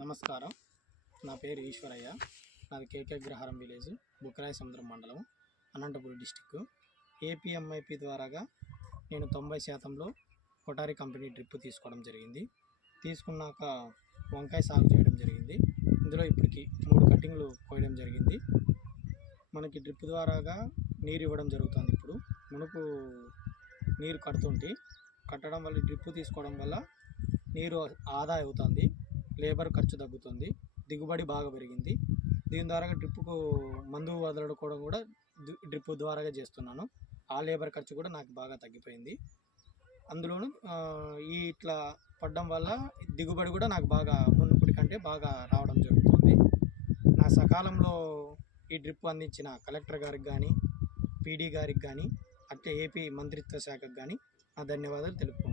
నమస్కారం. నా పేరు ఈశ్వరయ్య. నాది కేకే గ్రహారం విలేజ్, బుక్కరాయ సముద్రం మండలం, అనంతపురం డిస్టిక్. ఏపీఎంఐపి ద్వారాగా నేను 90% కొటారి కంపెనీ డ్రిప్ తీసుకోవడం జరిగింది. తీసుకున్నాక వంకాయ సాగు చేయడం జరిగింది. ఇందులో ఇప్పటికి 3 కటింగ్లు కోయడం జరిగింది. మనకి డ్రిప్ ద్వారాగా నీరు ఇవ్వడం జరుగుతుంది. ఇప్పుడు మునుపు నీరు కట్టడం వల్ల డ్రిప్ తీసుకోవడం వల్ల నీరు ఆదా అవుతుంది, లేబర్ ఖర్చు తగ్గుతుంది, దిగుబడి బాగా పెరిగింది. దీని ద్వారా డ్రిప్పుకు మందు వదలడం కూడా డ్రిప్ ద్వారాగా చేస్తున్నాను. ఆ లేబర్ ఖర్చు కూడా నాకు బాగా తగ్గిపోయింది. అందులోనూ ఇట్లా పడడం వల్ల దిగుబడి కూడా నాకు బాగా మునుపటి కంటే బాగా రావడం జరుగుతుంది. నా సకాలంలో ఈ డ్రిప్ అందించిన కలెక్టర్ గారికి కానీ, పీడీ గారికి కానీ, అట్లే ఏపీ మంత్రిత్వ శాఖకు కానీ నా ధన్యవాదాలు తెలుపుకుంటున్నాను.